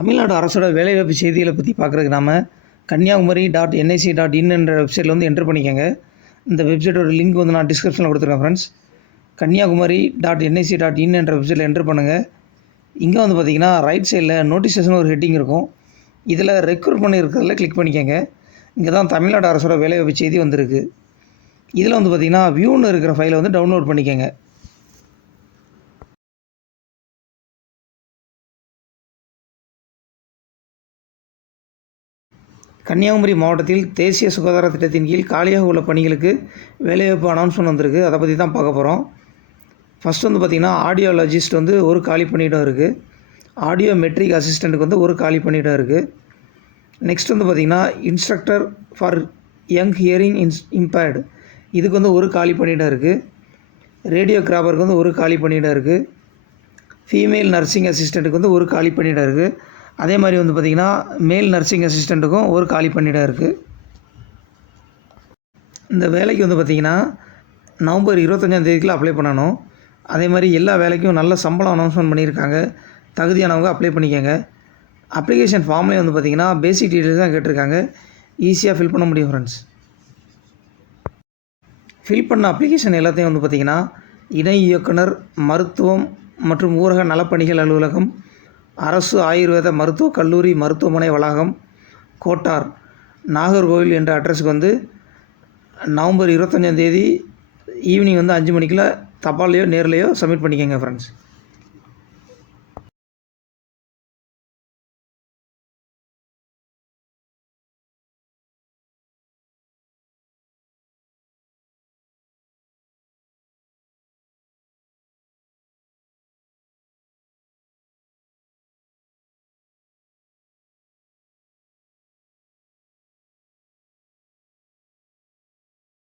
தமிழ்நாடு அரசோட வேலைவாய்ப்பு செய்திகளை பற்றி பார்க்குறதுக்கு நாம Kanyakumari dot NIC dot in என்ற வெப்சைட்டில் வந்து என்டர் பண்ணிக்கோங்க. இந்த வெப்சைட்டோட லிங்க் வந்து நான் டிஸ்கிரிப்ஷனில் கொடுத்துருக்கேன் friends Kanyakumari dot NIC dot in என்ற வெப்சைட்டில் என்டர் பண்ணுங்கள் இங்கே வந்து பார்த்தீங்கன்னா ரைட் சைடில் நோட்டிஃபிகேஷன் ஒரு ஹெட்டிங் இருக்கும். இதில் ரெக்ரூட் பண்ணியிருக்கிறதுல கிளிக் பண்ணிக்கோங்க. இங்கே தான் தமிழ்நாடு அரசோட வேலைவாய்ப்பு செய்தி வந்திருக்கு. இதில் வந்து பார்த்தீங்கன்னா வியூன்னு இருக்கிற ஃபைலை வந்து டவுன்லோட் பண்ணிக்கோங்க. கன்னியாகுமரி மாவட்டத்தில் தேசிய சுகாதார திட்டத்தின் கீழ் காலியாக உள்ள பணிகளுக்கு வேலைவாய்ப்பு அனௌன்ஸ்மெண்ட் வந்திருக்கு. அதை பற்றி தான் பார்க்க போகிறோம் ஃபஸ்ட் வந்து பார்த்திங்கன்னா ஆடியோலஜிஸ்ட் வந்து ஒரு காலி பணியிடம் இருக்குது ஆடியோ மெட்ரிக் அசிஸ்டண்ட்டுக்கு வந்து ஒரு காலி பணியிடம் இருக்குது நெக்ஸ்ட் வந்து பார்த்திங்கன்னா instructor for young hearing ins impaired இதுக்கு வந்து ஒரு காலி பணியிடம் இருக்குது ரேடியோகிராஃபருக்கு வந்து ஒரு காலி பணியிடம் இருக்குது ஃபீமேல் நர்சிங் அசிஸ்டண்ட்டுக்கு வந்து ஒரு காலி பணியிடம் இருக்குது அதே மாதிரி வந்து பார்த்திங்கன்னா மேல் நர்சிங் அசிஸ்டண்ட்டுக்கும் ஒரு காலி பணியிடம் இருக்குது இந்த வேலைக்கு வந்து பார்த்திங்கன்னா நவம்பர் இருபத்தஞ்சாம் தேதிக்குள்ள அப்ளை பண்ணணும். அதே மாதிரி எல்லா வேலைக்கும் நல்ல சம்பளம் அனௌன்ஸ்மெண்ட் பண்ணியிருக்காங்க. தகுதியானவங்க அப்ளை பண்ணிக்கோங்க. அப்ளிகேஷன் ஃபார்ம்லேயே வந்து பார்த்திங்கன்னா பேசிக் டீட்டெயில்ஸ் தான் கேட்டிருக்காங்க. ஈஸியாக ஃபில் பண்ண முடியும் ஃப்ரெண்ட்ஸ் ஃபில் பண்ண அப்ளிகேஷன் எல்லாத்தையும் வந்து பார்த்திங்கன்னா இணை இயக்குனர் மருத்துவம் மற்றும் ஊரக நலப்பணிகள் அலுவலகம் அரசு ஆயுர்வேத மருத்துவக் கல்லூரி மருத்துவமனை வளாகம் கோட்டார் நாகர்கோவில் என்ற அட்ரஸுக்கு வந்து நவம்பர் இருபத்தஞ்சாந்தேதி ஈவினிங் வந்து அஞ்சு மணிக்கெலாம் தபால்லையோ நேர்லேயோ சப்மிட் பண்ணிக்கோங்க ஃப்ரெண்ட்ஸ்